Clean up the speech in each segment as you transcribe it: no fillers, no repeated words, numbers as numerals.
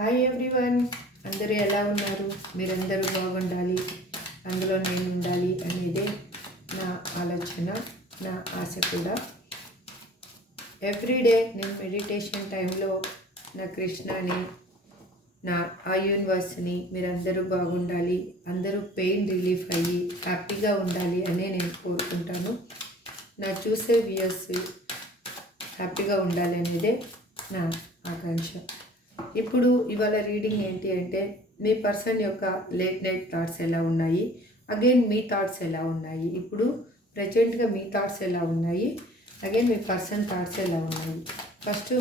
Hi everyone, అందరూ ఎలా ఉన్నారు? మీరందరూ బాగుండాలి, అందులో నేను ఉండాలి అనేదే నా ఆలోచన, నా ఆశ కూడా. ఎవ్రీడే నేను మెడిటేషన్ టైంలో నా కృష్ణని, నా ఆ యూనివర్స్ని మీరందరూ బాగుండాలి, అందరూ పెయిన్ రిలీఫ్ అయ్యి హ్యాపీగా ఉండాలి అనే నేను కోరుకుంటాను. నా చూసే వ్యూయర్స్ హ్యాపీగా ఉండాలి అనేదే నా ఆకాంక్ష. ఇప్పుడు ఇవాళ రీడింగ్ ఏంటి అంటే, మీ పర్సన్ యొక్క లేట్ నైట్ థాట్స్ ఎలా ఉన్నాయి, అగైన్ మీ థాట్స్ ఎలా ఉన్నాయి, ఇప్పుడు ప్రజెంట్గా మీ థాట్స్ ఎలా ఉన్నాయి, అగైన్ మీ పర్సన్ థాట్స్ ఎలా ఉన్నాయి. ఫస్ట్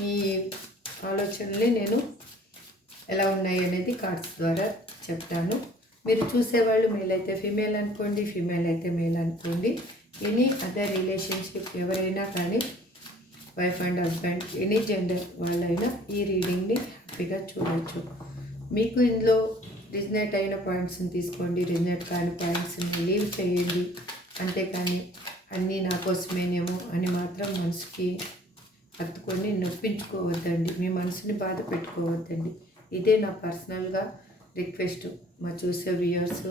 మీ ఆలోచనలు నేను ఎలా ఉన్నాయి అనేది కార్డ్స్ ద్వారా చెప్తాను. మీరు చూసేవాళ్ళు మేల్ అయితే ఫీమేల్ అనుకోండి, ఫీమేల్ అయితే మేల్ అనుకోండి. ఎనీ అదర్ రిలేషన్షిప్ ఎవరైనా కానీ, wife and husband, any gender వాళ్ళైనా ఈ రీడింగ్ని హ్యాపీగా చూడవచ్చు. మీకు ఇందులో రిజనేట్ అయిన పాయింట్స్ని తీసుకోండి, రిజనేట్ కాని పాయింట్స్ని లీవ్ చేయండి. అంతేకాని అన్నీ నా కోసమేనేమో అని మాత్రం మనసుకి హత్తుకొని నొప్పించుకోవద్దండి, మీ మనసుని బాధ పెట్టుకోవద్దండి. ఇదే నా పర్సనల్గా రిక్వెస్ట్ మా చూసే వ్యూయర్స్.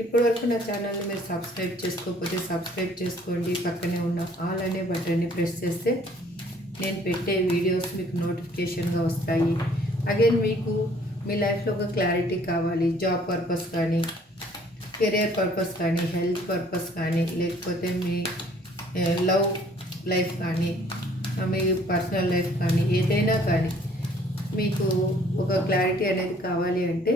ఇప్పటివరకు నా ఛానల్ని మీరు సబ్స్క్రైబ్ చేసుకోకపోతే సబ్స్క్రైబ్ చేసుకోండి. పక్కనే ఉన్న ఆల్ అనే బటన్ని ప్రెస్ చేస్తే నేను పెట్టే వీడియోస్ మీకు నోటిఫికేషన్గా వస్తాయి. అగైన్ మీకు మీ లైఫ్లో ఒక క్లారిటీ కావాలి, జాబ్ పర్పస్ కానీ, కెరియర్ పర్పస్ కానీ, హెల్త్ పర్పస్ కానీ, లేకపోతే మీ లవ్ లైఫ్ కానీ, మీ పర్సనల్ లైఫ్ కానీ, ఏదైనా కానీ మీకు ఒక క్లారిటీ అనేది కావాలి అంటే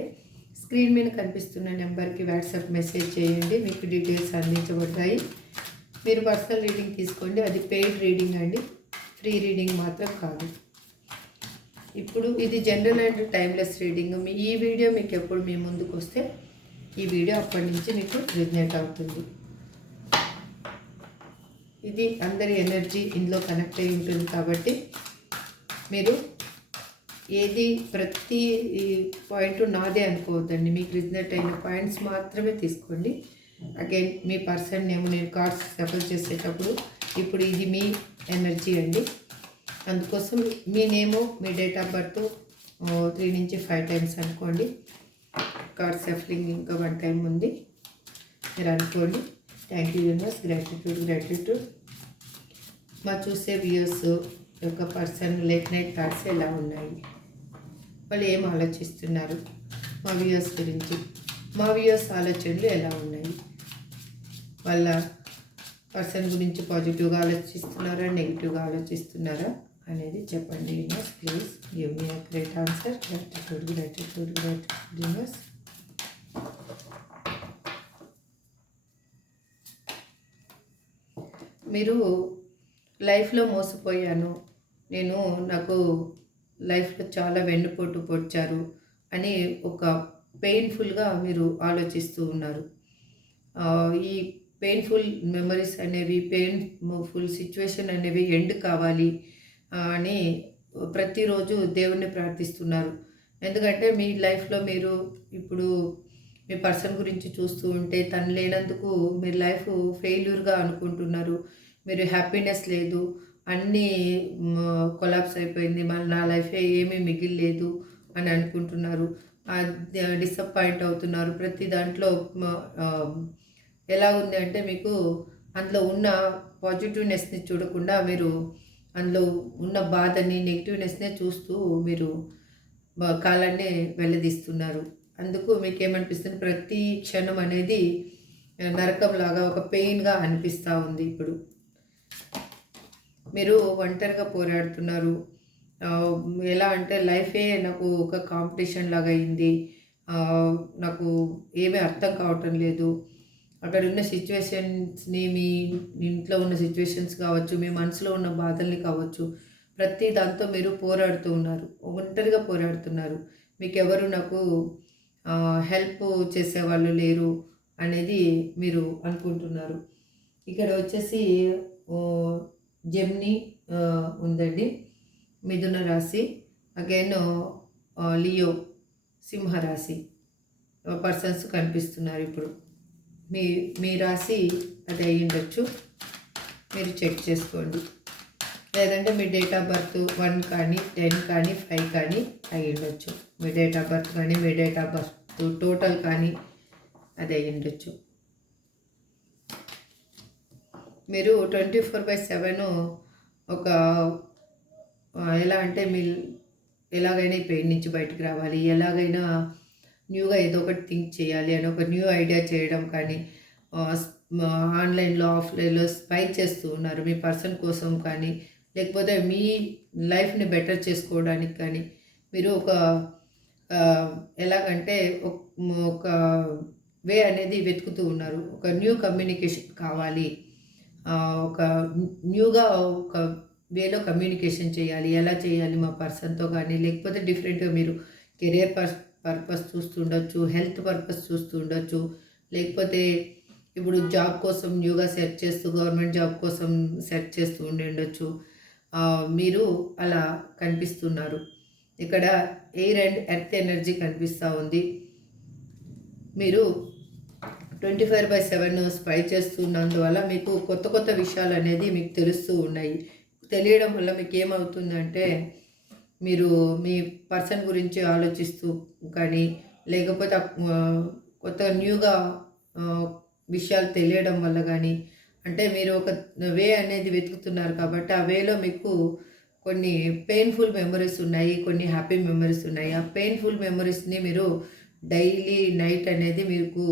స్క్రీన్ మీద కనిపిస్తున్న నెంబర్కి వాట్సాప్ మెసేజ్ చేయండి, మీకు డీటెయిల్స్ అందించబడతాయి. మీరు పర్సనల్ రీడింగ్ తీసుకోండి, అది పెయిడ్ రీడింగ్ అండి, ఫ్రీ రీడింగ్ మాత్రం కాదు. ఇప్పుడు ఇది జనరల్ అండ్ టైమ్లెస్ రీడింగ్. ఈ వీడియో మీకు ఎప్పుడు మీ ముందుకు వస్తే ఈ వీడియో అప్పటి నుంచి మీకు రిజనేట్ అవుతుంది. ఇది అందరి ఎనర్జీ ఇందులో కనెక్ట్ అయి ఉంటుంది కాబట్టి మీరు ఏది ప్రతి పాయింట్ నాదే అనుకోవద్దండి. మీకు రిజనేట్ అయిన పాయింట్స్ మాత్రమే తీసుకోండి. అగైన్ మీ పర్సన్ నేమ్ నేను కార్డ్స్ సఫల్ చేసేటప్పుడు ఇప్పుడు ఇది మీ ఎనర్జీ అండి, అందుకోసం మీ నేము, మీ డేట్ ఆఫ్ బర్త్ 3 నుంచి 5 టైమ్స్ అనుకోండి. కార్డ్ సఫలింగ్ ఇంకా 1 టైం ఉంది, మీరు అనుకోండి. Thank you universe, gratitude. మా చూసే వ్యూయర్స్ యొక్క పర్సన్ లేట్ నైట్ థాట్స్ ఎలా ఉన్నాయి, వాళ్ళు ఏం ఆలోచిస్తున్నారు, మా వ్యూయర్స్ గురించి, మా వ్యూయర్స్ ఆలోచనలు ఎలా ఉన్నాయి, వాళ్ళ పర్సన్ గురించి పాజిటివ్గా ఆలోచిస్తున్నారా, నెగిటివ్గా ఆలోచిస్తున్నారా అనేది చెప్పండి universe. Please give me a great answer. Gratitude universe. మీరు లైఫ్లో మోసపోయాను, నాకు లైఫ్లో చాలా వెన్నుపోటు పొడిచారు అని ఒక పెయిన్ఫుల్గా మీరు ఆలోచిస్తూ ఉన్నారు. ఈ పెయిన్ఫుల్ మెమరీస్ అనేవి, పెయిన్ఫుల్ సిచ్యువేషన్ అనేవి ఎండ్ కావాలి అని ప్రతిరోజు దేవుణ్ణి ప్రార్థిస్తున్నారు. ఎందుకంటే మీ లైఫ్లో మీరు ఇప్పుడు మీ పర్సన్ గురించి చూస్తూ ఉంటే తను లేనందుకు మీరు లైఫ్ ఫెయిల్యూర్గా అనుకుంటున్నారు. మీరు హ్యాపీనెస్ లేదు, అన్నీ కొలాప్స్ అయిపోయింది, మళ్ళీ నా లైఫే ఏమీ మిగిలిలేదు అని అనుకుంటున్నారు. డిసప్పాయింట్ అవుతున్నారు. ప్రతి దాంట్లో ఎలా ఉంది అంటే మీకు అందులో ఉన్న పాజిటివ్నెస్ని చూడకుండా మీరు అందులో ఉన్న బాధని, నెగిటివ్నెస్నే చూస్తూ మీరు కాలాన్ని వెళ్ళదీస్తున్నారు. అందుకు మీకు ఏమనిపిస్తుంది, ప్రతి క్షణం అనేది నరకంలాగా ఒక పెయిన్గా అనిపిస్తూ ఉంది. ఇప్పుడు మీరు ఒంటరిగా పోరాడుతున్నారు. ఎలా అంటే లైఫే నాకు ఒక కాంపిటీషన్ లాగా అయింది, నాకు ఏమీ అర్థం కావటం లేదు. అక్కడ ఉన్న సిచ్యువేషన్స్ని, మీ ఇంట్లో ఉన్న సిచ్యువేషన్స్ కావచ్చు, మీ మనసులో ఉన్న బాధల్ని కావచ్చు, ప్రతి దాంతో మీరు పోరాడుతూ ఉన్నారు, ఒంటరిగా పోరాడుతున్నారు. మీకు ఎవరు నాకు హెల్ప్ చేసేవాళ్ళు లేరు అనేది మీరు అనుకుంటున్నారు. ఇక్కడ వచ్చేసి జెమిని ఉందండి, మిథున రాశి, అగైన్ లియో సింహరాశి పర్సన్స్ కనిపిస్తున్నారు. ఇప్పుడు మీ రాశి అది అయ్యి ఉండొచ్చు, మీరు చెక్ చేసుకోండి. లేదంటే మీ డేట్ ఆఫ్ బర్త్ 1 కానీ 10 కానీ 5 కానీ అయి ఉండొచ్చు. మీ డేట్ ఆఫ్ బర్త్ కానీ మీ డేట్ ఆఫ్ బర్త్ టోటల్ కానీ అది అయి ఉండొచ్చు. మీరు 24/7 ఒక ఎలా అంటే మీరు ఎలాగైనా ఈ పెయిన్ నుంచి బయటకు రావాలి, ఎలాగైనా న్యూగా ఏదో ఒకటి థింక్ చేయాలి అని ఒక న్యూ ఐడియా చేయడం కానీ ఆన్లైన్లో ఆఫ్లైన్లో స్పై చేస్తూ ఉన్నారు మీ పర్సన్ కోసం కానీ, లేకపోతే మీ లైఫ్ని బెటర్ చేసుకోవడానికి కానీ మీరు ఒక ఎలాగంటే ఒక వే అనేది వెతుకుతూ ఉన్నారు. ఒక న్యూ కమ్యూనికేషన్ కావాలి, ఒక న్యూగా ఒక వేలో కమ్యూనికేషన్ చేయాలి. ఎలా చేయాలి మా పర్సన్తో కానీ, లేకపోతే డిఫరెంట్గా మీరు కెరియర్ పర్పస్ చూస్తుండొచ్చు, హెల్త్ పర్పస్ చూస్తుండొచ్చు, లేకపోతే ఇప్పుడు జాబ్ కోసం న్యూగా సెర్చ్ చేస్తూ గవర్నమెంట్ జాబ్ కోసం సెర్చ్ చేస్తూ ఉండొచ్చు. మీరు అలా కనిపిస్తున్నారు. ఇక్కడ ఎయిర్ అండ్ ఎర్త్ ఎనర్జీ కనిపిస్తూ ఉంది. మీరు 24/7 స్పై చేస్తున్నందువల్ల మీకు కొత్త కొత్త విషయాలు అనేది మీకు తెలుస్తూ ఉన్నాయి. తెలియడం వల్ల మీకు ఏమవుతుందంటే మీరు మీ పర్సన్ గురించి ఆలోచిస్తూ కానీ, లేకపోతే కొత్త న్యూగా విషయాలు తెలియడం వల్ల కానీ, అంటే మీరు ఒక వే అనేది వెతుకుతున్నారు కాబట్టి ఆ వేలో మీకు కొన్ని పెయిన్ఫుల్ మెమరీస్ ఉన్నాయి, కొన్ని హ్యాపీ మెమరీస్ ఉన్నాయి. ఆ పెయిన్ఫుల్ మెమరీస్ని మీరు డైలీ నైట్ అనేది మీకు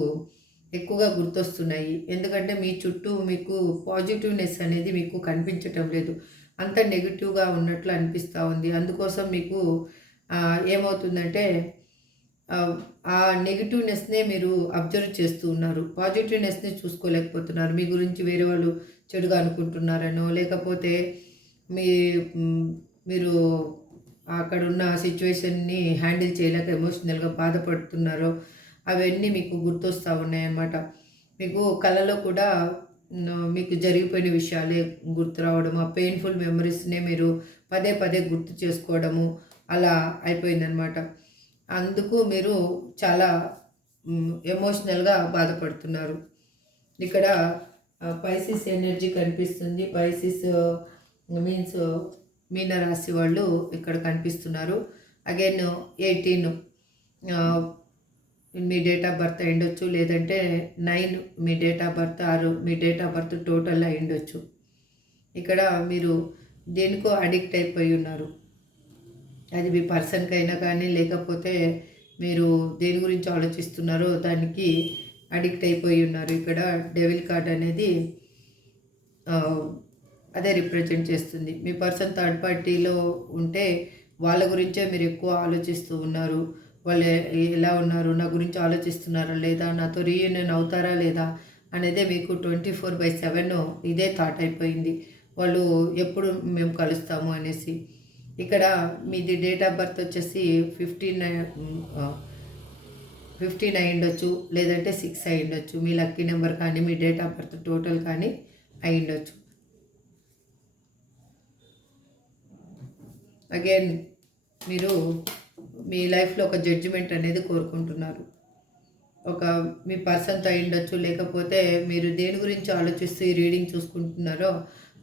ఎక్కువగా గుర్తొస్తున్నాయి. ఎందుకంటే మీ చుట్టూ మీకు పాజిటివ్నెస్ అనేది మీకు కనిపించటం లేదు, అంత నెగిటివ్గా ఉన్నట్లు అనిపిస్తూ ఉంది. అందుకోసం మీకు ఏమవుతుందంటే ఆ నెగిటివ్నెస్నే మీరు అబ్జర్వ్ చేస్తూ ఉన్నారు, పాజిటివ్నెస్ని చూసుకోలేకపోతున్నారు. మీ గురించి వేరే వాళ్ళు చెడుగా అనుకుంటున్నారనో, లేకపోతే మీ మీరు అక్కడున్న సిచ్యువేషన్ని హ్యాండిల్ చేయలేక ఎమోషనల్గా బాధపడుతున్నారో అవన్నీ మీకు గుర్తొస్తూ ఉన్నాయన్నమాట. మీకు కళలో కూడా మీకు జరిగిపోయిన విషయాలే గుర్తు రావడం, ఆ పెయిన్ఫుల్ మెమరీస్నే మీరు పదే పదే గుర్తు చేసుకోవడము అలా అయిపోయిందనమాట. అందుకు మీరు చాలా ఎమోషనల్గా బాధపడుతున్నారు. ఇక్కడ పైసిస్ ఎనర్జీ కనిపిస్తుంది. పైసిస్ మీన్స్ మీనరాశి వాళ్ళు ఇక్కడ కనిపిస్తున్నారు. అగైన్ 18 మీ డేట్ ఆఫ్ బర్త్ అయ్యుండొచ్చు, లేదంటే 9 మీ డేట్ ఆఫ్ బర్త్, 6 మీ డేట్ ఆఫ్ బర్త్ టోటల్ అయ్యుండొచ్చు. ఇక్కడ మీరు దేనికో అడిక్ట్ అయిపోయి ఉన్నారు. అది మీ పర్సన్కి అయినా కానీ, లేకపోతే మీరు దేని గురించి ఆలోచిస్తున్నారో దానికి అడిక్ట్ అయిపోయి ఉన్నారు. ఇక్కడ డెవిల్ కార్డ్ అనేది అదే రిప్రజెంట్ చేస్తుంది. మీ పర్సన్ థర్డ్ పార్టీలో ఉంటే వాళ్ళ గురించే మీరు ఎక్కువ ఆలోచిస్తూ ఉన్నారు. వాళ్ళు ఎలా ఉన్నారు, నా గురించి ఆలోచిస్తున్నారా లేదా, నాతో రీయూనియన్ అవుతారా లేదా అనేదే మీకు 24/7 ఇదే థాట్ అయిపోయింది. వాళ్ళు ఎప్పుడు మేము కలుస్తాము అనేసి. ఇక్కడ మీది డేట్ ఆఫ్ బర్త్ వచ్చేసి 15 అయి ఉండొచ్చు, లేదంటే 6 అయి ఉండొచ్చు. మీ లక్కీ నెంబర్ కానీ మీ డేట్ ఆఫ్ బర్త్ టోటల్ కానీ అయి ఉండొచ్చు. అగైన్ మీరు మీ లైఫ్లో ఒక జడ్జిమెంట్ అనేది కోరుకుంటున్నారు. ఒక మీ పర్సన్తో అయి ఉండొచ్చు, లేకపోతే మీరు దేని గురించి ఆలోచిస్తూ ఈ రీడింగ్ చూసుకుంటున్నారో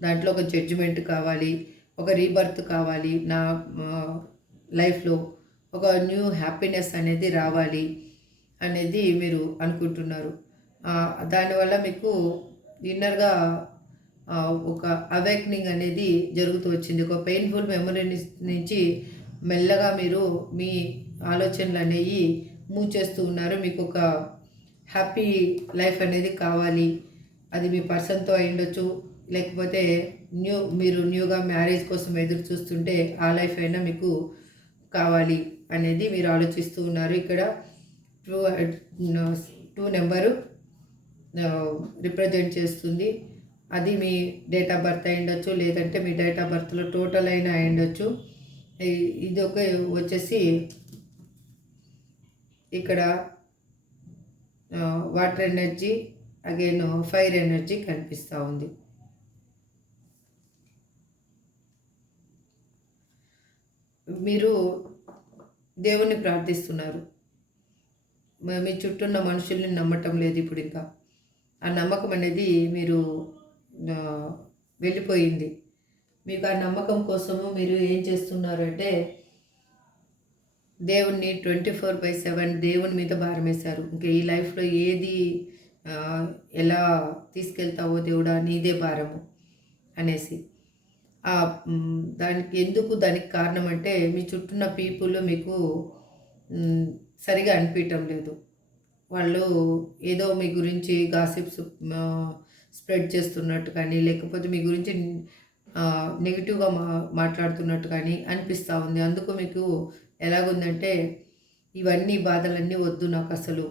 దాంట్లో ఒక జడ్జిమెంట్ కావాలి, ఒక రీబర్త్ కావాలి, నా లైఫ్లో ఒక న్యూ హ్యాపీనెస్ అనేది రావాలి అనేది మీరు అనుకుంటున్నారు. దానివల్ల మీకు ఇన్నర్గా ఒక అవేక్నింగ్ అనేది జరుగుతూ వచ్చింది. ఒక పెయిన్ఫుల్ మెమరీ నుంచి మెల్లగా మీరు మీ ఆలోచనలు అనేవి మూవ్ చేస్తూ ఉన్నారు. మీకు ఒక హ్యాపీ లైఫ్ అనేది కావాలి. అది మీ పర్సన్తో అయి ఉండొచ్చు, లేకపోతే మీరు న్యూగా మ్యారేజ్ కోసం ఎదురు చూస్తుంటే ఆ లైఫ్ అయినా మీకు కావాలి అనేది మీరు ఆలోచిస్తూ ఉన్నారు. ఇక్కడ 2 నెంబరు రిప్రజెంట్ చేస్తుంది. అది మీ డేట్ ఆఫ్ బర్త్ అయి ఉండొచ్చు, లేదంటే మీ డేట్ ఆఫ్ బర్త్లో టోటల్ అయినా అయి ఉండొచ్చు. ఇది ఒక వచ్చేసి ఇక్కడ water energy, again fire energy కనిపిస్తూ ఉంది. మీరు దేవుణ్ణి ప్రార్థిస్తున్నారు. మీ చుట్టూ ఉన్న మనుషుల్ని నమ్మటం లేదు. ఇప్పుడు ఇంకా ఆ నమ్మకం అనేది మీరు వెళ్ళిపోయింది. మీకు ఆ నమ్మకం కోసము మీరు ఏం చేస్తున్నారంటే దేవుణ్ణి 24/7 దేవుని మీద భారమేశారు. ఇంక ఈ లైఫ్‌లో ఏది ఎలా తీసుకెళ్తావో దేవుడా నీదే భారము అనేసి. దానికి కారణం అంటే మీ చుట్టూన్న పీపుల్ మీకు హ్మ్, సరిగా అనిపియటం లేదు. వాళ్ళు ఏదో మీ గురించి గాసిప్స్ స్ప్రెడ్ చేస్తున్నట్టు కానీ, లేకపోతే మీ గురించి నెగెటివ్‌గా మాట్లాడుతున్నట్టు కానీ అనిపిస్తూ ఉంది. అందుకు మీకు ఎలాగుందంటే, ఇవన్నీ బాధలన్నీ వద్దు నాకసలు.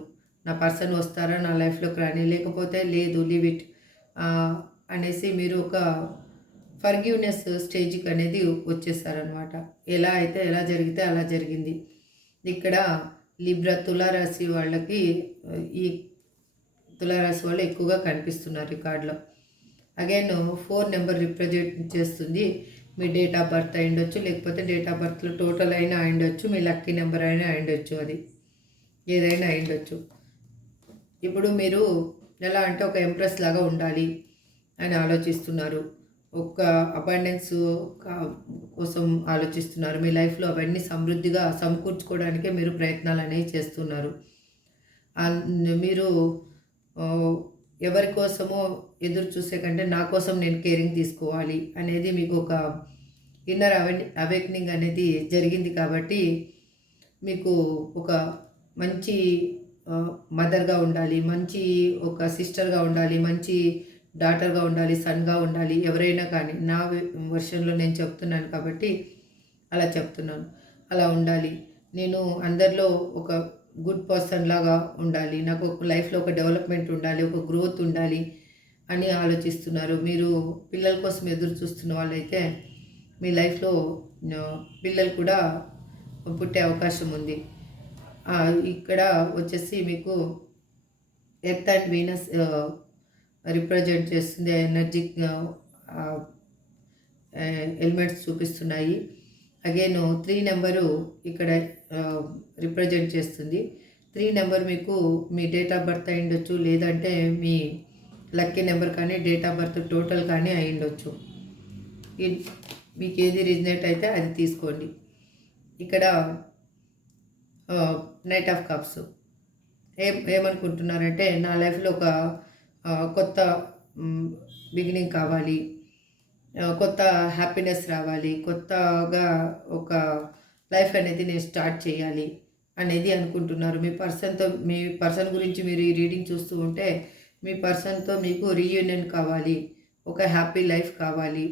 నా పర్సన్ వస్తారా నా లైఫ్‌లోకి రాని, లేకపోతే లేదు లీవ్ ఇట్ అనేసి మీరు ఒక ఫర్‌గివ్‌నెస్ స్టేజ్‌కి అనేది వచ్చేసారనమాట. ఎలా అయితే ఎలా జరిగితే అలా జరిగింది. ఇక్కడ లిబ్రా తులారాశి వాళ్ళకి ఈ తులారాశి వాళ్ళు ఎక్కువగా కనిపిస్తున్నారు ఈ కార్డ్‌లో. అగైన్ 4 నెంబర్ రిప్రజెంట్ చేస్తుంది. మీ డేట్ ఆఫ్ బర్త్ అయ్యుండొచ్చు, లేకపోతే డేట్ ఆఫ్ బర్త్‌లో టోటల్ అయినా అయ్యుండొచ్చు, మీ లక్కీ నెంబర్ అయినా అయ్యుండొచ్చు, అది ఏదైనా అయ్యుండొచ్చు. ఇప్పుడు మీరు ఎలా అంటే ఒక ఎంప్రెస్ లాగా ఉండాలి అని ఆలోచిస్తున్నారు. ఒక అబండెన్స్ కోసం ఆలోచిస్తున్నారు. మీ లైఫ్‌లో అవన్నీ సమృద్ధిగా సమకూర్చుకోవడానికే మీరు ప్రయత్నాలు అనేవి చేస్తున్నారు. మీరు ఎవరి కోసమో ఎదురు చూసే కంటే నా కోసం నేను కేరింగ్ తీసుకోవాలి అనేది మీకు ఒక ఇన్నర్ అవేక్నింగ్ అనేది జరిగింది. కాబట్టి మీకు ఒక మంచి మదర్‌గా ఉండాలి, మంచి ఒక సిస్టర్‌గా ఉండాలి, మంచి డాటర్‌గా ఉండాలి, సన్‌గా ఉండాలి, ఎవరైనా కానీ నా వర్షన్‌లో నేను చెప్తున్నాను కాబట్టి అలా చెప్తున్నాను. అలా ఉండాలి. నేను అందరిలో ఒక గుడ్ పర్సన్ లాగా ఉండాలి, నాకు ఒక లైఫ్‌లో ఒక డెవలప్‌మెంట్ ఉండాలి, ఒక గ్రోత్ ఉండాలి అని ఆలోచిస్తున్నారు. మీరు పిల్లల కోసం ఎదురు చూస్తున్న వాళ్ళైతే మీ లైఫ్‌లో పిల్లలు కూడా పుట్టే అవకాశం ఉంది. ఇక్కడ వచ్చేసి మీకు ఎర్త్ అండ్ వీనస్ రిప్రజెంట్ చేస్తుంది. ఎనర్జిక్ ఎలిమెంట్స్ చూపిస్తున్నాయి. అగైన్ 3 నెంబరు ఇక్కడ రిప్రజెంట్ చేస్తుంది. 3 నెంబర్ మీకు మీ డేట్ ఆఫ్ బర్త్ అయ్యుండొచ్చు, లేదంటే మీ లక్కీ నెంబర్ కానీ, డేట్ ఆఫ్ బర్త్ టోటల్ కానీ అయ్యుండొచ్చు. మీకు ఏది రిజనేట్ అయితే అది తీసుకోండి. ఇక్కడ నైట్ ఆఫ్ కప్స్ ఏమనుకుంటున్నారంటే నా లైఫ్లో ఒక కొత్త బిగినింగ్ కావాలి, కొత్త హ్యాపీనెస్ రావాలి, కొత్తగా ఒక లైఫ్ అనేది నేను స్టార్ట్ చేయాలి అనేది అనుకుంటున్నారు. మీ పర్సన్ గురించి మీరు ఈ రీడింగ్ చూస్తూ ఉంటే మీ పర్సన్తో మీకు రీయూనియన్ కావాలి, ఒక హ్యాపీ లైఫ్ కావాలి,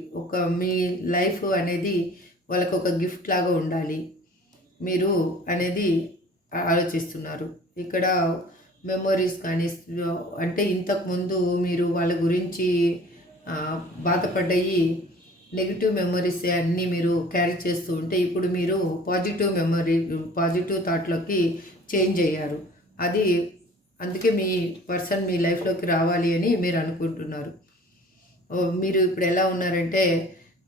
మీ లైఫ్ అనేది వాళ్ళకు ఒక గిఫ్ట్ లాగా ఉండాలి మీరు అనేది ఆలోచిస్తున్నారు. ఇక్కడ మెమొరీస్ కానీ, అంటే ఇంతకుముందు మీరు వాళ్ళ గురించి బాధపడ్డాయి నెగిటివ్ మెమొరీసే అన్నీ మీరు క్యారీ చేస్తూ ఉంటే, ఇప్పుడు మీరు పాజిటివ్ థాట్లోకి చేంజ్ అయ్యారు. అందుకే మీ పర్సన్ మీ లైఫ్లోకి రావాలి అని మీరు అనుకుంటున్నారు. మీరు ఇప్పుడు ఎలా ఉన్నారంటే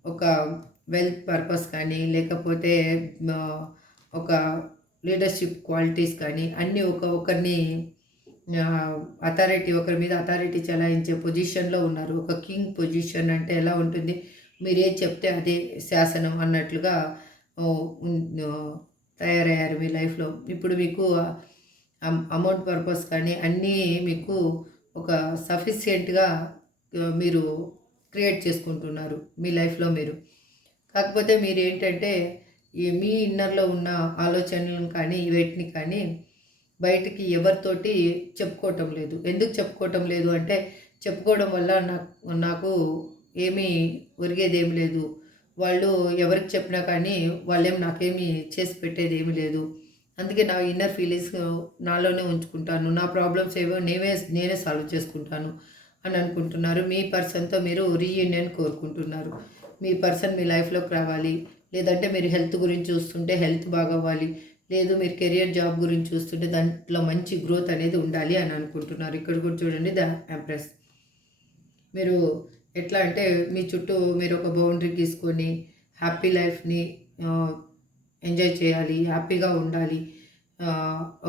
ఒక వెల్త్ పర్పస్ కానీ, లేకపోతే ఒక లీడర్షిప్ క్వాలిటీస్ కానీ అన్నీ ఒకరిని ఒకరి మీద అథారిటీ చలాయించే పొజిషన్లో ఉన్నారు. ఒక కింగ్ పొజిషన్ అంటే ఎలా ఉంటుంది, మీరేం చెప్తే అదే శాసనం అన్నట్లుగా తయారయ్యారు మీ లైఫ్లో. ఇప్పుడు మీకు అమౌంట్ పర్పస్ కానీ అన్నీ మీకు ఒక సఫిషియెంట్గా మీరు క్రియేట్ చేసుకుంటున్నారు మీ లైఫ్లో మీరు. కాకపోతే మీరు ఏంటంటే మీ ఇన్నర్లో ఉన్న ఆలోచనలను కానీ వీటిని కానీ బయటికి ఎవరితోటి చెప్పుకోవటం లేదు. ఎందుకు చెప్పుకోవటం లేదు అంటే, చెప్పుకోవడం వల్ల నాకు ఏమీ ఒరిగేదేమి లేదు, వాళ్ళు ఎవరికి చెప్పినా కానీ వాళ్ళేం నాకేమీ చేసి పెట్టేది ఏమీ లేదు, అందుకే నా ఇన్నర్ ఫీలింగ్స్ నాలోనే ఉంచుకుంటాను, నా ప్రాబ్లమ్స్ ఏవో నేనే సాల్వ్ చేసుకుంటాను అని అనుకుంటున్నారు. మీ పర్సన్తో మీరు రీయూనియన్ కోరుకుంటున్నారు. మీ పర్సన్ మీ లైఫ్లోకి రావాలి, లేదంటే మీరు హెల్త్ గురించి చూస్తుంటే హెల్త్ బాగవ్వాలి, లేదు మీరు కెరియర్ జాబ్ గురించి చూస్తుంటే దాంట్లో మంచి గ్రోత్ అనేది ఉండాలి అని అనుకుంటున్నారు. ఇక్కడ కూడా చూడండి ద ఎంప్రెస్. మీరు ఎట్లా అంటే మీ చుట్టూ మీరు ఒక బౌండరీ తీసుకొని హ్యాపీ లైఫ్ని ఎంజాయ్ చేయాలి, హ్యాపీగా ఉండాలి,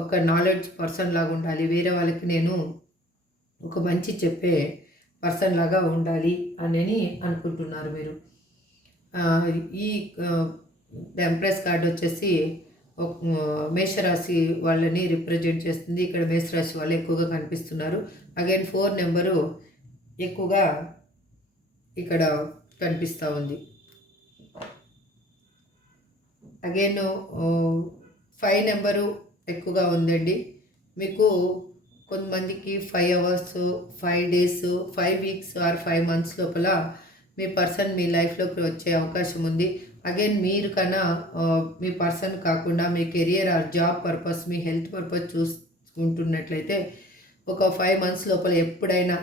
ఒక నాలెడ్జ్ పర్సన్ లాగా ఉండాలి, వేరే వాళ్ళకి నేను ఒక మంచి చెప్పే పర్సన్ లాగా ఉండాలి అని అనుకుంటున్నారు మీరు. ఈ ఎంప్రెస్ కార్డ్ వచ్చేసి మేషరాశి వాళ్ళని రిప్రజెంట్ చేస్తుంది. ఇక్కడ మేషరాశి వాళ్ళు ఎక్కువగా కనిపిస్తున్నారు. అగైన్ 4 నెంబరు ఎక్కువగా ఇక్కడ కనిపిస్తూ ఉంది. అగైన్ 5 నెంబరు ఎక్కువగా ఉందండి. మీకు కొంతమందికి 5 hours, 5 days, 5 weeks or 5 months లోపల మీ పర్సన్ మీ లైఫ్లోకి వచ్చే అవకాశం ఉంది. అగైన్ మీరు కన్నా మీ పర్సన్ కాకుండా మీ కెరియర్ ఆర్ జాబ్ పర్పస్, మీ హెల్త్ పర్పస్ చూసుకుంటున్నట్లయితే ఒక 5 మంత్స్ లోపల ఎప్పుడైనా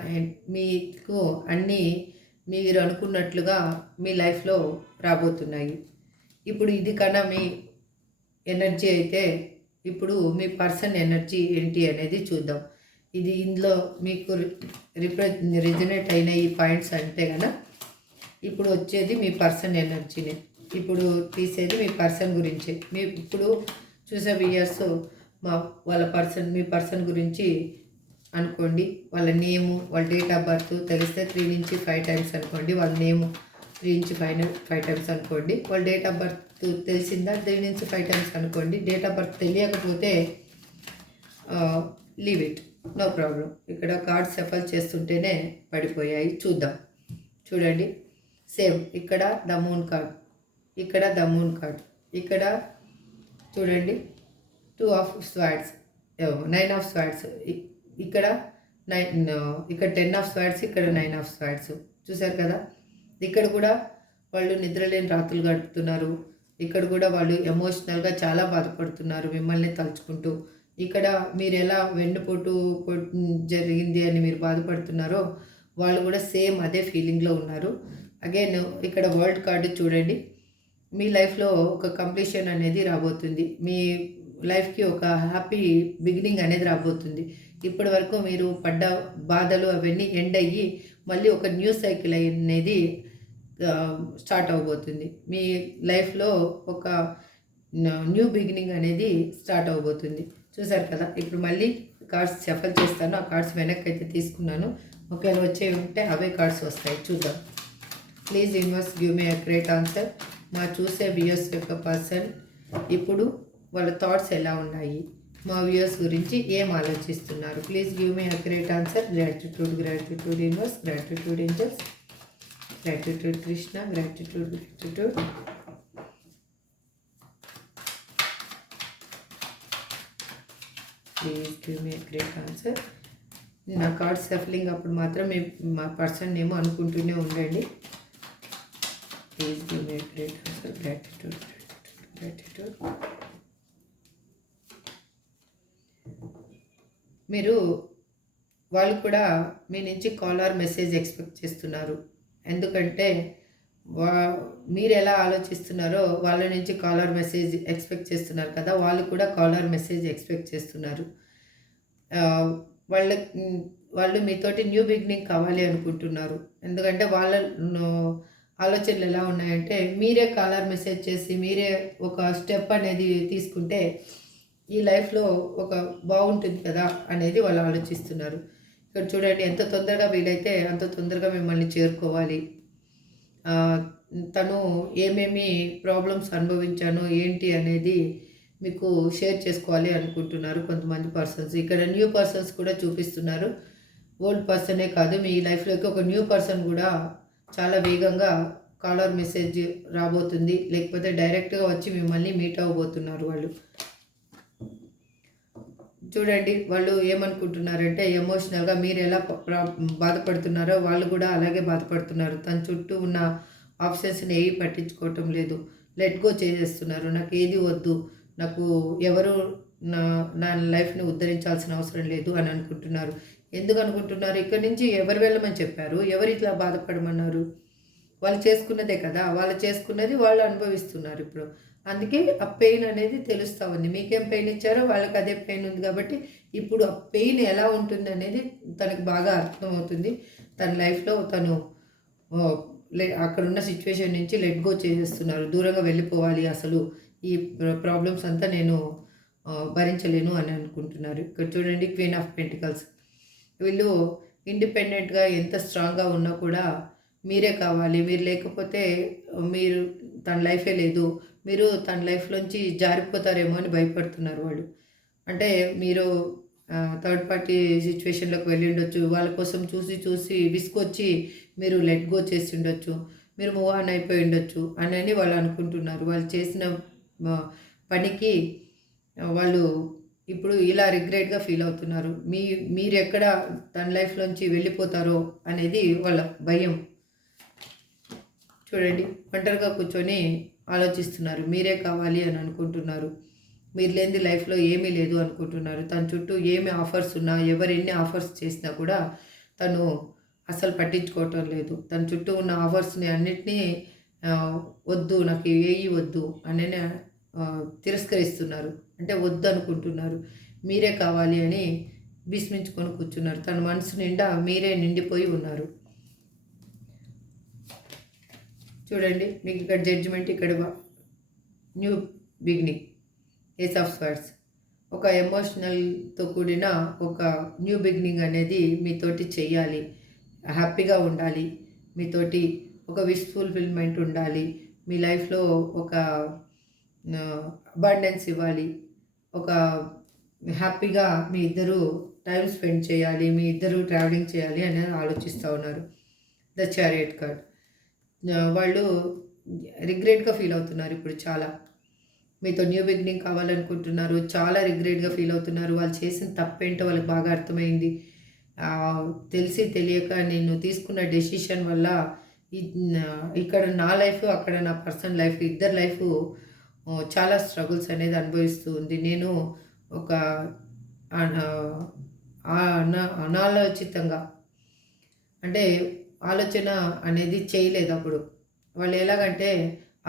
మీకు అన్నీ మీరు అనుకున్నట్లుగా మీ లైఫ్లో రాబోతున్నాయి. ఇప్పుడు ఇది కన్నా మీ ఎనర్జీ అయితే ఇప్పుడు మీ పర్సన్ ఎనర్జీ ఏంటి అనేది చూద్దాం. ఇది ఇందులో మీకు రిజనేట్ అయిన ఈ పాయింట్స్ అంటే కనుక ఇప్పుడు వచ్చేది మీ పర్సన్ ఎనర్జీని. ఇప్పుడు తీసేది మీ పర్సన్ గురించి. మీ ఇప్పుడు చూసే వ్యూయర్స్ మీ పర్సన్ గురించి అనుకోండి. వాళ్ళ నేము, వాళ్ళ డేట్ ఆఫ్ బర్త్ తెలిస్తే 3 నుంచి 5 టైమ్స్ అనుకోండి. వాళ్ళ నేము 3 నుంచి 5 టైమ్స్ అనుకోండి. వాళ్ళ డేట్ ఆఫ్ బర్త్ తెలిసిందా 3 నుంచి 5 టైమ్స్ అనుకోండి. డేట్ ఆఫ్ బర్త్ తెలియకపోతే లీవ్ ఇట్, నో ప్రాబ్లం. ఇక్కడ కార్డ్స్ షఫల్ చేస్తుంటేనే పడిపోయాయి. చూడండి. సేమ్ ఇక్కడ ద మూన్ కార్డ్, ఇక్కడ ద మూన్ కార్డ్, ఇక్కడ చూడండి 2 ఆఫ్ స్వార్డ్స్, 9 ఆఫ్ స్వార్డ్స్, ఇక్కడ 10 ఆఫ్ స్వార్డ్స్, ఇక్కడ 9 ఆఫ్ స్వార్డ్స్. చూసారు కదా. ఇక్కడ కూడా వాళ్ళు నిద్రలేని రాత్రులు గడుపుతున్నారు. ఇక్కడ కూడా వాళ్ళు ఎమోషనల్గా చాలా బాధపడుతున్నారు మిమ్మల్ని తలుచుకుంటూ. ఇక్కడ మీరు ఎలా వెన్నుపోటు జరిగింది అని మీరు బాధపడుతున్నారో వాళ్ళు కూడా సేమ్ అదే ఫీలింగ్లో ఉన్నారు. అగైన్ ఇక్కడ వరల్డ్ కార్డు చూడండి. మీ లైఫ్లో ఒక కంప్లీషన్ అనేది రాబోతుంది. మీ లైఫ్కి ఒక హ్యాపీ బిగినింగ్ అనేది రాబోతుంది. ఇప్పటి వరకు మీరు పడ్డ బాధలు అవన్నీ ఎండ్ అయ్యి మళ్ళీ ఒక న్యూ సైకిల్ అనేది స్టార్ట్ అవబోతుంది. మీ లైఫ్లో ఒక న్యూ బిగినింగ్ అనేది స్టార్ట్ అవబోతుంది. చూసారు కదా. ఇప్పుడు మళ్ళీ కార్డ్స్ షఫల్ చేస్తాను. ఆ కార్డ్స్ వెనక్కి అయితే తీసుకున్నాను. ఒకవేళ వచ్చేవి ఉంటే అవే కార్డ్స్ వస్తాయి. చూద్దాం. Please universe give me accurate answer. మా చూసే వ్యూయర్స్ యొక్క పర్సన్ ఇప్పుడు వాళ్ళ థాట్స్ ఎలా ఉన్నాయి, మా వ్యూయర్స్ గురించి ఏం ఆలోచిస్తున్నారు. Please give me accurate answer. Gratitude universe, gratitude angels, gratitude Krishna, gratitude. Please give me accurate answer. నా కార్డ్ షఫలింగ్ అప్పుడు మాత్రం మా పర్సన్ ఏమో అనుకుంటూనే ఉండండి. Please give me accurate answer. Gratitude. వాళ్ళు కూడా మీ నుంచి కాల్ ఆర్ మెసేజ్ ఎక్స్పెక్ట్ చేస్తున్నారు. ఎందుకంటే మీరు ఎలా ఆలోచిస్తున్నారో వాళ్ళ నుంచి కాల్ ఆర్ మెసేజ్ ఎక్స్పెక్ట్ చేస్తున్నారు కదా. వాళ్ళు కూడా కాల్ ఆర్ మెసేజ్ ఎక్స్పెక్ట్ చేస్తున్నారు. వాళ్ళు మీతోటి న్యూ బిగినింగ్ కావాలి అనుకుంటున్నారు. ఎందుకంటే వాళ్ళ ఆలోచనలు ఎలా ఉన్నాయంటే మీరే కాల్ ఆర్ మెసేజ్ చేసి మీరే ఒక స్టెప్ అనేది తీసుకుంటే ఈ లైఫ్లో ఒక బాగుంటుంది కదా అనేది వాళ్ళు ఆలోచిస్తున్నారు. ఇక్కడ చూడండి, ఎంత తొందరగా వీలైతే అంత తొందరగా మిమ్మల్ని చేరుకోవాలి. తను ఏమేమి ప్రాబ్లమ్స్ అనుభవించానో ఏంటి అనేది మీకు షేర్ చేసుకోవాలి అనుకుంటున్నారు కొంతమంది పర్సన్స్. ఇక్కడ న్యూ పర్సన్స్ కూడా చూపిస్తున్నారు. ఓల్డ్ పర్సనే కాదు, మీ లైఫ్లోకి ఒక న్యూ పర్సన్ కూడా చాలా వేగంగా కాల్ ఆర్ మెసేజ్ రాబోతుంది. లేకపోతే డైరెక్ట్గా వచ్చి మిమ్మల్ని మీట్ అవ్వబోతున్నారు వాళ్ళు. చూడండి, వాళ్ళు ఏమనుకుంటున్నారంటే ఎమోషనల్గా మీరు ఎలా బాధపడుతున్నారో వాళ్ళు కూడా అలాగే బాధపడుతున్నారు. తన చుట్టూ ఉన్న ఆప్షన్స్ని ఏవి పట్టించుకోవటం లేదు, లెట్ గో చేసేస్తున్నారు. నాకు ఏది వద్దు, నాకు ఎవరు నా లైఫ్ని ఉద్ధరించాల్సిన అవసరం లేదు అని అనుకుంటున్నారు. ఎందుకు అనుకుంటున్నారు? ఇక్కడి నుంచి ఎవరు వెళ్ళమని చెప్పారు? ఎవరు ఇట్లా బాధపడమన్నారు? వాళ్ళు చేసుకున్నదే కదా, వాళ్ళు చేసుకున్నది వాళ్ళు అనుభవిస్తున్నారు ఇప్పుడు. అందుకే ఆ పెయిన్ అనేది తెలుస్తూ ఉంది. మీకేం పెయిన్ ఇచ్చారో వాళ్ళకి అదే పెయిన్ ఉంది కాబట్టి ఇప్పుడు ఆ పెయిన్ ఎలా ఉంటుంది అనేది తనకు బాగా అర్థమవుతుంది. తన లైఫ్లో తను అక్కడున్న సిచ్యువేషన్ నుంచి లెట్ గో చేసేస్తున్నారు. దూరంగా వెళ్ళిపోవాలి, అసలు ఈ ప్రాబ్లమ్స్ అంతా నేను భరించలేను అని అనుకుంటున్నారు. ఇక్కడ చూడండి, క్వీన్ ఆఫ్ పెంటికల్స్. వీళ్ళు ఇండిపెండెంట్గా ఎంత స్ట్రాంగ్గా ఉన్నా కూడా మీరే కావాలి. మీరు లేకపోతే మీరు తన లైఫే లేదు. మీరు తన లైఫ్‌లోంచి జారిపోతారేమో అని భయపడుతున్నారు వాళ్ళు. అంటే మీరు థర్డ్ పార్టీ సిట్యుయేషన్‌లోకి వెళ్ళిండొచ్చు. వాళ్ళ కోసం చూసి చూసి విసుగొచ్చి మీరు లెట్ గో చేసుండొచ్చు. మీరు మూవ్ ఆన్ అయిపోయి ఉండొచ్చు అనని వాళ్ళు అనుకుంటున్నారు. వాళ్ళు చేసిన పనికి వాళ్ళు ఇప్పుడు ఇలా రిగ్రెట్‌గా ఫీల్ అవుతున్నారు. మీరెక్కడ తన లైఫ్‌లోంచి వెళ్ళిపోతారో అనేది వాళ్ళ భయం. చూడండి, ఒంటరిగా కూర్చొని ఆలోచిస్తున్నారు. మీరే కావాలి అని అనుకుంటున్నారు. మీరు లేనిది లైఫ్‌లో ఏమీ లేదు అనుకుంటున్నారు. తన చుట్టూ ఏమి ఆఫర్స్ ఉన్నా, ఎవరెన్ని ఆఫర్స్ చేసినా కూడా తను అస్సలు పట్టించుకోవటం లేదు. తన చుట్టూ ఉన్న ఆఫర్స్‌ని అన్నిటినీ వద్దు, నాకు ఏయి వద్దు అననే తిరస్కరిస్తున్నారు. అంటే వద్దనుకుంటున్నారు. మీరే కావాలి అని భీష్మించుకొని కూర్చున్నారు. తన మనసు నిండా మీరే నిండిపోయి ఉన్నారు. చూడండి, మీకు ఇక్కడ జడ్జిమెంట్, ఇక్కడ new beginning, ace of swords. ఒక ఎమోషనల్తో కూడిన ఒక న్యూ బిగినింగ్ అనేది మీతోటి చెయ్యాలి. హ్యాపీగా ఉండాలి. మీతోటి ఒక విష్ ఫుల్ఫిల్మెంట్ ఉండాలి. మీ లైఫ్లో ఒక అబాండెన్స్ ఇవ్వాలి. ఒక హ్యాపీగా మీ ఇద్దరు టైం స్పెండ్ చేయాలి. మీ ఇద్దరు ట్రావెలింగ్ చేయాలి అని ఆలోచిస్తూ ఉన్నారు. The chariot card. వాళ్ళు రిగ్రెట్‌గా ఫీల్ అవుతున్నారు ఇప్పుడు చాలా. మీతో న్యూ బిగినింగ్ కావాలనుకుంటున్నారు. చాలా రిగ్రెట్‌గా ఫీల్ అవుతున్నారు. వాళ్ళు చేసిన తప్పేంటో వాళ్ళకి బాగా అర్థమైంది. తెలిసి తెలియక నేను తీసుకున్న డెసిషన్ వల్ల ఇక్కడ నా లైఫ్, అక్కడ నా పర్సనల్ లైఫ్, ఇద్దరి లైఫ్ చాలా స్ట్రగుల్స్ అనేది అనుభవిస్తూ ఉంది. నేను ఒక అనాలోచితంగా, అంటే ఆలోచన అనేది చేయలేదు అప్పుడు. వాళ్ళు ఎలాగంటే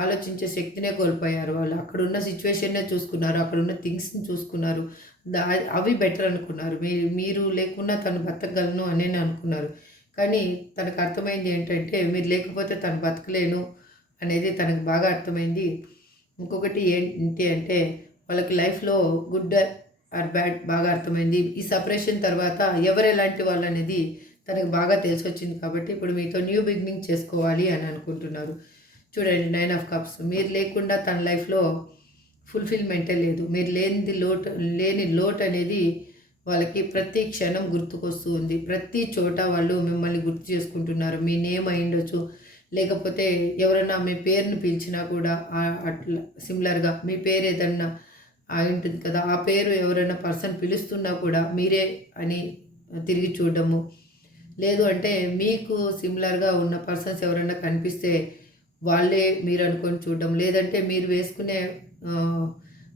ఆలోచించే శక్తినే కోల్పోయారు. వాళ్ళు అక్కడున్న సిచ్యువేషన్నే చూసుకున్నారు. అక్కడున్న థింగ్స్‌ని చూసుకున్నారు. అవి బెటర్ అనుకున్నారు. మీరు లేకున్నా తను బతకగలను అనేనే అనుకున్నారు. కానీ తనకు అర్థమైంది ఏంటంటే మీరు లేకపోతే తను బతకలేను అనేది తనకు బాగా అర్థమైంది. ఇంకొకటి ఏంటి అంటే వాళ్ళకి లైఫ్‌లో గుడ్ ఆర్ బ్యాడ్ బాగా అర్థమైంది. ఈ సెపరేషన్ తర్వాత ఎవరెలాంటి వాళ్ళనేది తనకు బాగా తెలిసొచ్చింది కాబట్టి ఇప్పుడు మీతో న్యూ బిగినింగ్ చేసుకోవాలి అని అనుకుంటున్నారు. చూడండి, 9 ఆఫ్ కప్స్. మీరు లేకుండా తన లైఫ్‌లో ఫుల్ఫిల్మెంటే లేదు. మీరు లేని లోటు అనేది వాళ్ళకి ప్రతి క్షణం గుర్తుకొస్తూ ఉంది. ప్రతి చోట వాళ్ళు మిమ్మల్ని గుర్తు చేసుకుంటున్నారు. మీ నేమ్ అయ్యుండొచ్చు, లేకపోతే ఎవరైనా మీ పేరుని పిలిచినా కూడా అట్లా సిమిలర్‌గా మీ పేరు ఏదన్నా అయి ఉంటుంది కదా! ఆ పేరు ఎవరైనా పర్సన్ పిలుస్తున్నా కూడా మీరే అని తిరిగి చూడడము. లేదు అంటే మీకు సిమిలర్‌గా ఉన్న పర్సన్స్ ఎవరైనా కనిపిస్తే వాళ్ళే మీరు అనుకొని చూడడం. లేదంటే మీరు వేసుకునే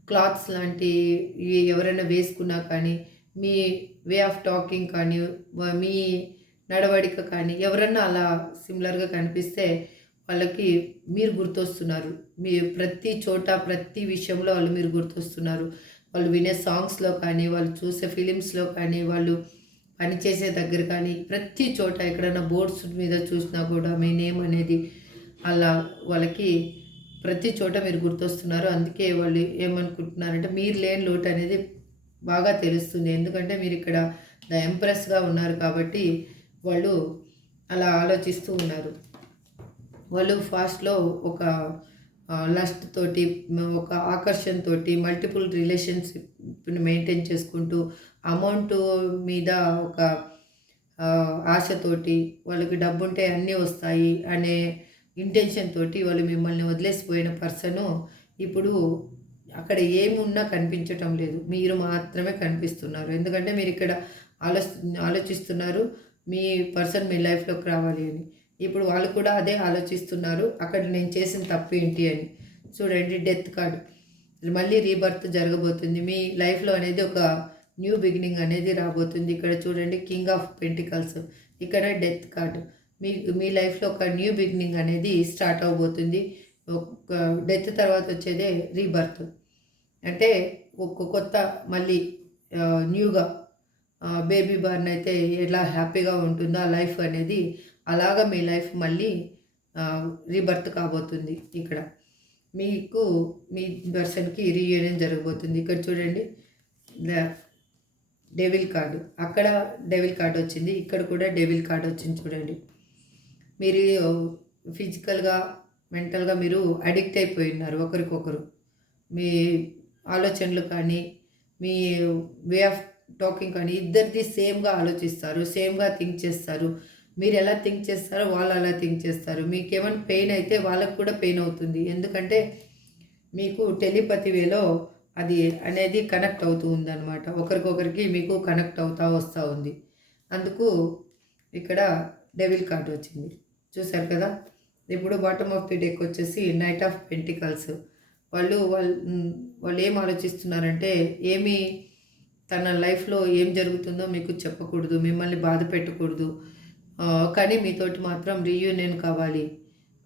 క్లాత్స్ లాంటివి ఎవరైనా వేసుకున్నా కానీ, మీ వే ఆఫ్ టాకింగ్ కానీ, మీ నడవడిక కానీ ఎవరన్నా అలా సిమిలర్‌గా కనిపిస్తే వాళ్ళకి మీరు గుర్తొస్తున్నారు. మీ ప్రతి చోట, ప్రతి విషయంలో వాళ్ళు మీరు గుర్తొస్తున్నారు. వాళ్ళు వినే సాంగ్స్‌లో కానీ, వాళ్ళు చూసే ఫిలిమ్స్‌లో కానీ, వాళ్ళు పనిచేసే దగ్గర కానీ, ప్రతి చోట ఎక్కడైనా బోర్డ్స్ మీద చూసినా కూడా మీ నేమ్ అనేది అలా వాళ్ళకి ప్రతి చోట మీరు గుర్తొస్తున్నారు. అందుకే వాళ్ళు ఏమనుకుంటున్నారంటే మీరు లేని లోటు అనేది బాగా తెలుస్తుంది. ఎందుకంటే మీరిక్కడ ద ఎంప్రెస్‌గా ఉన్నారు కాబట్టి వాళ్ళు అలా ఆలోచిస్తూ ఉన్నారు. వాళ్ళు ఫాస్ట్‌లో ఒక లస్ట్ తోటి, ఒక ఆకర్షణతోటి మల్టిపుల్ రిలేషన్‌షిప్‌ని మెయింటైన్ చేసుకుంటూ, అమౌంటు మీద ఒక ఆశతోటి, వాళ్ళకి డబ్బుంటే అన్నీ వస్తాయి అనే ఇంటెన్షన్ తోటి వాళ్ళు మిమ్మల్ని వదిలేసిపోయిన పర్సను ఇప్పుడు అక్కడ ఏమున్నా కనిపించటం లేదు. మీరు మాత్రమే కనిపిస్తున్నారు. ఎందుకంటే మీరిక్కడ ఆలోచిస్తున్నారు మీ పర్సన్ మీ లైఫ్‌లోకి రావాలి అని. ఇప్పుడు వాళ్ళు కూడా అదే ఆలోచిస్తున్నారు. అక్కడ నేను చేసిన తప్పేంటి అని. చూడండి, డెత్ కార్డ్. మళ్ళీ రీబర్త్ జరగబోతుంది. మీ లైఫ్‌లో అనేది ఒక న్యూ బిగినింగ్ అనేది రాబోతుంది. ఇక్కడ చూడండి, కింగ్ ఆఫ్ పెంటికల్స్. ఇక్కడ డెత్ కార్డ్. మీ లైఫ్‌లో ఒక న్యూ బిగినింగ్ అనేది స్టార్ట్ అవ్వబోతుంది. ఒక డెత్ తర్వాత వచ్చేదే రీబర్త్. అంటే ఒక కొత్త మళ్ళీ న్యూగా బేబీ బార్న్ అయితే ఎలా హ్యాపీగా ఉంటుందో ఆ లైఫ్ అనేది, అలాగా మీ లైఫ్ మళ్ళీ రీబర్త్ కాబోతుంది. ఇక్కడ మీకు మీ పర్సన్‌కి రీయూనియన్ జరగబోతుంది. ఇక్కడ చూడండి, డెవిల్ కార్డు. అక్కడ డెవిల్ కార్డ్ వచ్చింది, ఇక్కడ కూడా డెవిల్ కార్డ్ వచ్చింది. చూడండి, మీరు ఫిజికల్గా మెంటల్గా మీరు అడిక్ట్ అయిపోయి ఉన్నారు ఒకరికొకరు. మీ ఆలోచనలు కానీ మీ వే ఆఫ్ టాకింగ్ కానీ ఇద్దరిది సేమ్గా ఆలోచిస్తారు, సేమ్గా థింక్ చేస్తారు. మీరు ఎలా థింక్ చేస్తారో వాళ్ళు అలా థింక్ చేస్తారు. మీకేమైనా పెయిన్ అయితే వాళ్ళకు కూడా పెయిన్ అవుతుంది. ఎందుకంటే మీకు టెలిపతి వేలో అది అనేది కనెక్ట్ అవుతూ ఉందన్నమాట. ఒకరికొకరికి మీకు కనెక్ట్ అవుతా వస్తూ ఉంది. అందుకు ఇక్కడ డెవిల్ కార్డ్ వచ్చింది, చూసారు కదా. ఇప్పుడు బాటమ్ ఆఫ్ ది డెక్ వచ్చేసి నైట్ ఆఫ్ పెంటికల్స్. వాళ్ళు వాళ్ళు వాళ్ళు ఏం ఆలోచిస్తున్నారంటే ఏమి తన లైఫ్లో ఏం జరుగుతుందో మీకు చెప్పకూడదు, మిమ్మల్ని బాధ పెట్టకూడదు, కానీ మీతోటి మాత్రం రీయూనియన్ కావాలి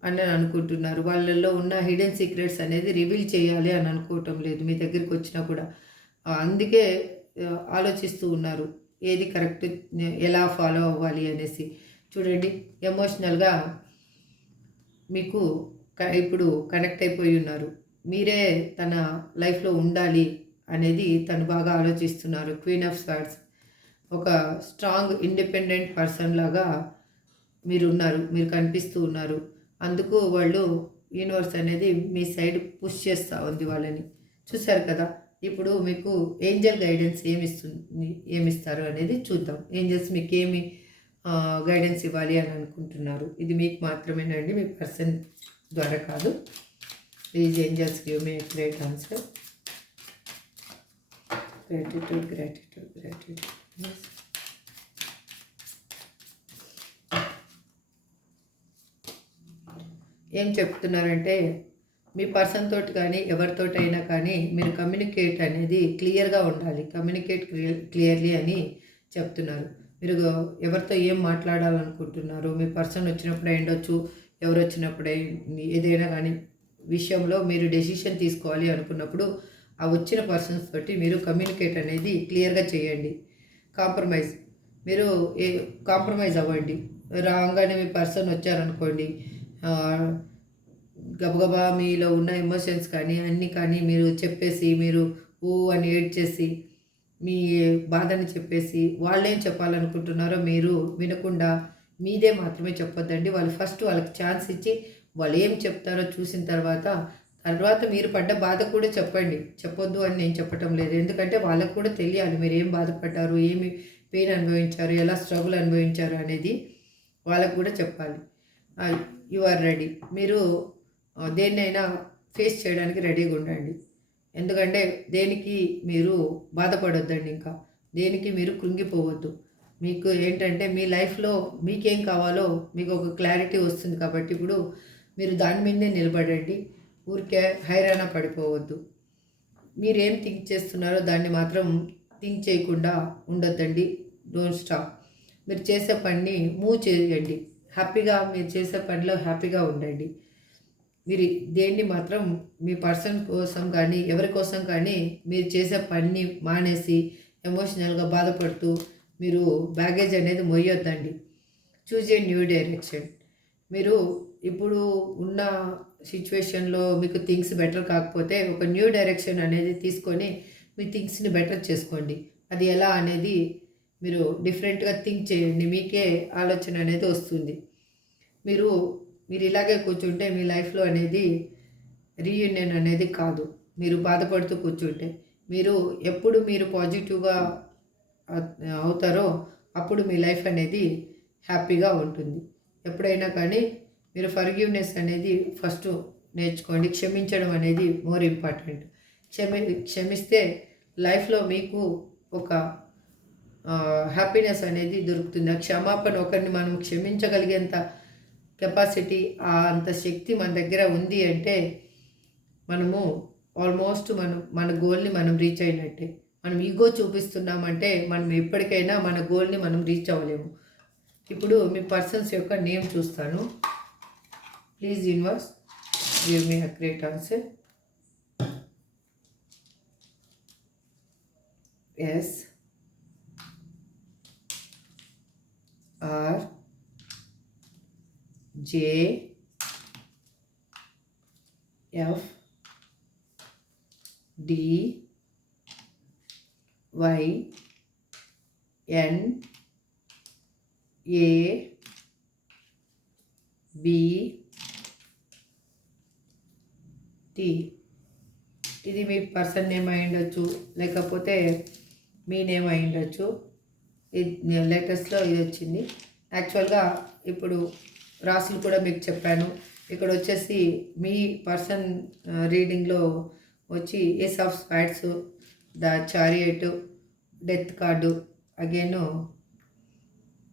అని అనుకుంటున్నారు. వాళ్ళల్లో ఉన్న హిడెన్ సీక్రెట్స్ అనేది రివీల్ చేయాలి అని అనుకోవటం లేదు మీ దగ్గరికి వచ్చినా కూడా. అందుకే ఆలోచిస్తూ ఉన్నారు ఏది కరెక్ట్, ఎలా ఫాలో అవ్వాలి అనేసి. చూడండి, ఎమోషనల్గా మీకు ఇప్పుడు కనెక్ట్ అయిపోయి ఉన్నారు. మీరే తన లైఫ్లో ఉండాలి అనేది తను బాగా ఆలోచిస్తున్నారు. క్వీన్ ఆఫ్ స్వార్డ్స్, ఒక స్ట్రాంగ్ ఇండిపెండెంట్ పర్సన్ లాగా మీరు ఉన్నారు, మీరు కనిపిస్తూ ఉన్నారు. అందుకు వాళ్ళు యూనివర్స్ అనేది మీ సైడ్ పుష్ చేస్తూ ఉంది వాళ్ళని. చూశారు కదా. ఇప్పుడు మీకు ఏంజల్ గైడెన్స్ ఏమిస్తారు అనేది చూద్దాం. ఏంజల్స్ మీకు ఏమి గైడెన్స్ ఇవ్వాలి అని అనుకుంటున్నారు. ఇది మీకు మాత్రమేనండి, మీ పర్సన్ ద్వారా కాదు. Please angels give me great answer. Gratitude, gratitude, gratitude. ఏం చెప్తున్నారంటే మీ పర్సన్ తోటి కానీ ఎవరితోటైనా కానీ మీరు కమ్యూనికేట్ అనేది క్లియర్గా ఉండాలి. కమ్యూనికేట్ క్లియర్లీ అని చెప్తున్నారు. మీరు ఎవరితో ఏం మాట్లాడాలనుకుంటున్నారు, మీ పర్సన్ వచ్చినప్పుడే ఉండొచ్చు, ఎవరు వచ్చినప్పుడే, ఏదైనా కానీ విషయంలో మీరు డెసిషన్ తీసుకోవాలి అనుకున్నప్పుడు ఆ వచ్చిన పర్సన్స్ తోటి మీరు కమ్యూనికేట్ అనేది క్లియర్గా చేయండి. మీరు కాంప్రమైజ్ అవ్వండి. రాగానే మీ పర్సన్ వచ్చారనుకోండి, గబగబా మీలో ఉన్న ఎమోషన్స్ కానీ అన్నీ కానీ మీరు చెప్పేసి, మీరు అని ఏడ్చేసి మీ బాధని చెప్పేసి వాళ్ళేం చెప్పాలనుకుంటున్నారో మీరు వినకుండా మీదే మాత్రమే చెప్పొద్దండి. వాళ్ళకి ఛాన్స్ ఇచ్చి వాళ్ళు ఏం చెప్తారో చూసిన తర్వాత మీరు పడ్డ బాధ కూడా చెప్పొద్దు అని నేను చెప్పటం లేదు. ఎందుకంటే వాళ్ళకు కూడా తెలియాలి మీరు ఏం బాధపడ్డారు, ఏమి పెయిన్ అనుభవించారు, ఎలా స్ట్రగుల్ అనుభవించారు అనేది వాళ్ళకు కూడా చెప్పాలి. You are ready. మీరు దేన్నైనా ఫేస్ చేయడానికి రెడీగా ఉండండి. ఎందుకంటే దేనికి మీరు బాధపడొద్దండి, ఇంకా దేనికి మీరు కృంగిపోవద్దు. మీకు ఏంటంటే మీ లైఫ్లో మీకేం కావాలో మీకు ఒక క్లారిటీ వస్తుంది కాబట్టి ఇప్పుడు మీరు దాని మీదే నిలబడండి. ఊరికే హైరాణ పడిపోవద్దు. మీరేం థింక్ చేస్తున్నారో దాన్ని మాత్రం థింక్ చేయకుండా ఉండొద్దండి. Don't stop. మీరు చేసే పనిని మూవ్ చేయండి. హ్యాపీగా మీరు చేసే పనిలో హ్యాపీగా ఉండండి. మీరు దేన్ని మాత్రం మీ పర్సన్ కోసం కానీ ఎవరి కోసం కానీ మీరు చేసే పనిని మానేసి ఎమోషనల్గా బాధపడుతూ మీరు బ్యాగేజ్ అనేది మోయొద్దండి. Choose a new direction. మీరు ఇప్పుడు ఉన్న సిచ్యువేషన్లో మీకు థింగ్స్ బెటర్ కాకపోతే ఒక న్యూ డైరెక్షన్ అనేది తీసుకొని మీ థింగ్స్ని బెటర్ చేసుకోండి. అది ఎలా అనేది మీరు డిఫరెంట్గా థింక్ చేయండి. మీకే ఆలోచన అనేది వస్తుంది. మీరు ఇలాగే కూర్చుంటే మీ లైఫ్లో అనేది రీయూనియన్ అనేది కాదు. మీరు బాధపడుతూ కూర్చుంటే ఎప్పుడు మీరు పాజిటివ్గా అవుతారో అప్పుడు మీ లైఫ్ అనేది హ్యాపీగా ఉంటుంది. ఎప్పుడైనా కానీ మీరు ఫర్గివ్నెస్ అనేది ఫస్ట్ నేర్చుకోండి. క్షమించడం అనేది మోర్ ఇంపార్టెంట్. క్షమిస్తే లైఫ్లో మీకు ఒక హ్యాపీనెస్ అనేది దొరుకుతుంది. ఆ క్షమాపణ, ఒకరిని మనం క్షమించగలిగేంత కెపాసిటీ, అంత శక్తి మన దగ్గర ఉంది అంటే మనము ఆల్మోస్ట్ మన గోల్ని మనం రీచ్ అయినట్టే. మనం ఈగో చూపిస్తున్నామంటే మనం ఎప్పటికైనా మన గోల్ని మనం రీచ్ అవ్వలేము. ఇప్పుడు మీ పర్సన్స్ యొక్క నేమ్ చూస్తాను. Please universe give me a great answer. S R J F D Y N A BET. ఇది మీ పర్సన్ నేమ్ అయి ఉండొచ్చు, లేకపోతే మీ నేమ్ అయి ఉండొచ్చు. ఇది లేటెస్ట్లో ఇది వచ్చింది. యాక్చువల్గా ఇప్పుడు రాసులు కూడా మీకు చెప్పాను. ఇక్కడ వచ్చేసి మీ పర్సన్ రీడింగ్లో వచ్చి ace of spades, the chariot, death card, again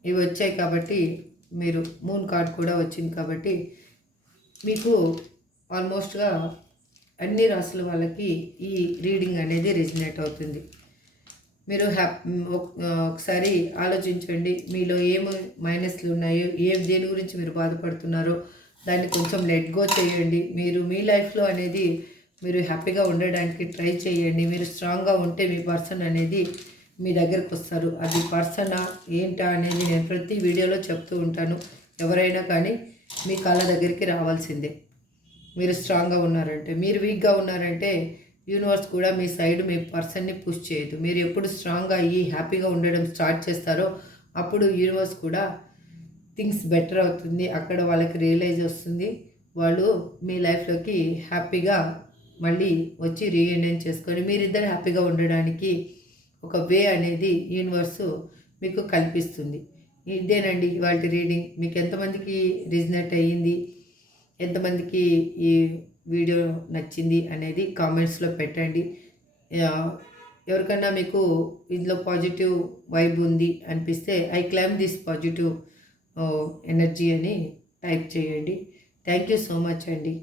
ఇవి వచ్చాయి. కాబట్టి మీరు మూన్ కార్డ్ కూడా వచ్చింది. కాబట్టి మీకు ఆల్మోస్ట్గా అన్ని రాసుల వాళ్ళకి ఈ రీడింగ్ అనేది రెజినేట్ అవుతుంది. మీరు ఒకసారి ఆలోచించండి, మీలో ఏమి మైనస్లు ఉన్నాయో, దేని గురించి మీరు బాధపడుతున్నారో దాన్ని కొంచెం లెట్ గో చేయండి. మీరు మీ లైఫ్లో అనేది మీరు హ్యాపీగా ఉండడానికి ట్రై చేయండి. మీరు స్ట్రాంగ్గా ఉంటే మీ పర్సన్ అనేది మీ దగ్గరకు వస్తారు. అది పర్సనా ఏంటా అనేది నేను ప్రతి వీడియోలో చెప్తూ ఉంటాను. ఎవరైనా కానీ మీ కాళ్ళ దగ్గరికి రావాల్సిందే మీరు స్ట్రాంగ్గా ఉన్నారంటే. మీరు వీక్గా ఉన్నారంటే యూనివర్స్ కూడా మీ సైడ్ మీ పర్సన్ని పుష్ చేయదు. మీరు ఎప్పుడు స్ట్రాంగ్గా అయ్యి హ్యాపీగా ఉండడం స్టార్ట్ చేస్తారో అప్పుడు యూనివర్స్ కూడా థింగ్స్ బెటర్ అవుతుంది. అక్కడ వాళ్ళకి రియలైజ్ వస్తుంది. వాళ్ళు మీ లైఫ్లోకి హ్యాపీగా మళ్ళీ వచ్చి రీయూనియన్ చేసుకొని మీరిద్దరు హ్యాపీగా ఉండడానికి ఒక వే అనేది యూనివర్సు మీకు కల్పిస్తుంది. ఇదేనండి ఇవాళ రీడింగ్. మీకు ఎంతమందికి రిజనేట్ అయ్యింది, ఎంతమందికి ఈ వీడియో నచ్చింది అనేది కామెంట్స్లో పెట్టండి. ఎవరికన్నా మీకు ఇందులో పాజిటివ్ వైబ్ ఉంది అనిపిస్తే I claim this positive energy అని టైప్ చేయండి. థ్యాంక్ యూ సో మచ్ అండి.